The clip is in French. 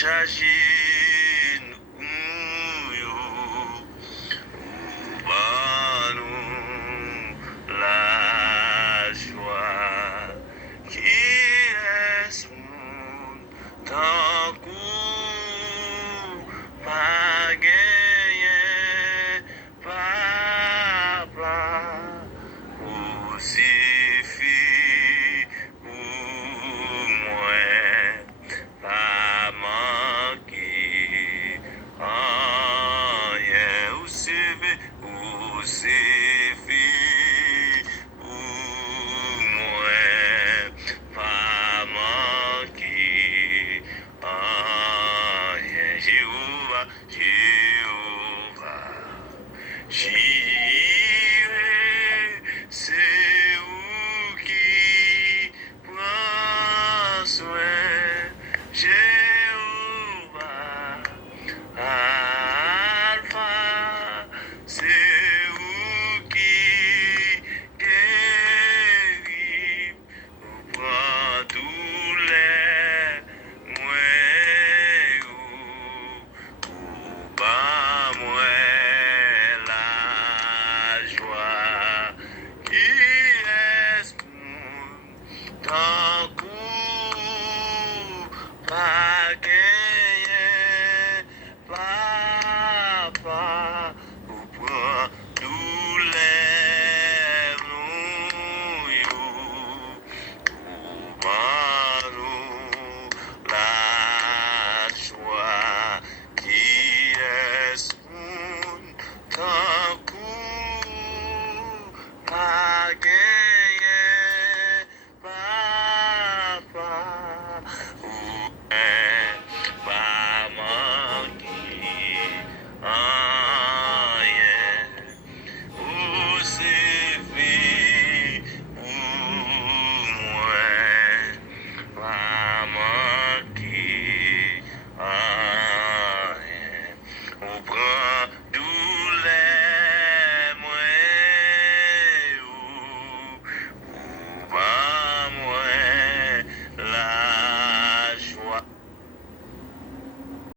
Chagin uyo ubanou la joie qui est mon tant pas gagné papa crucifix pour moi pas manquer rien ou suffit pour moi pas manquer rien Jéhovah Jéhovah Jireh c'est où qui prend soin Jéhovah Alpha, c'est où qui guérit, ou prend tous les moins ou pas moins la joie qui est mon tant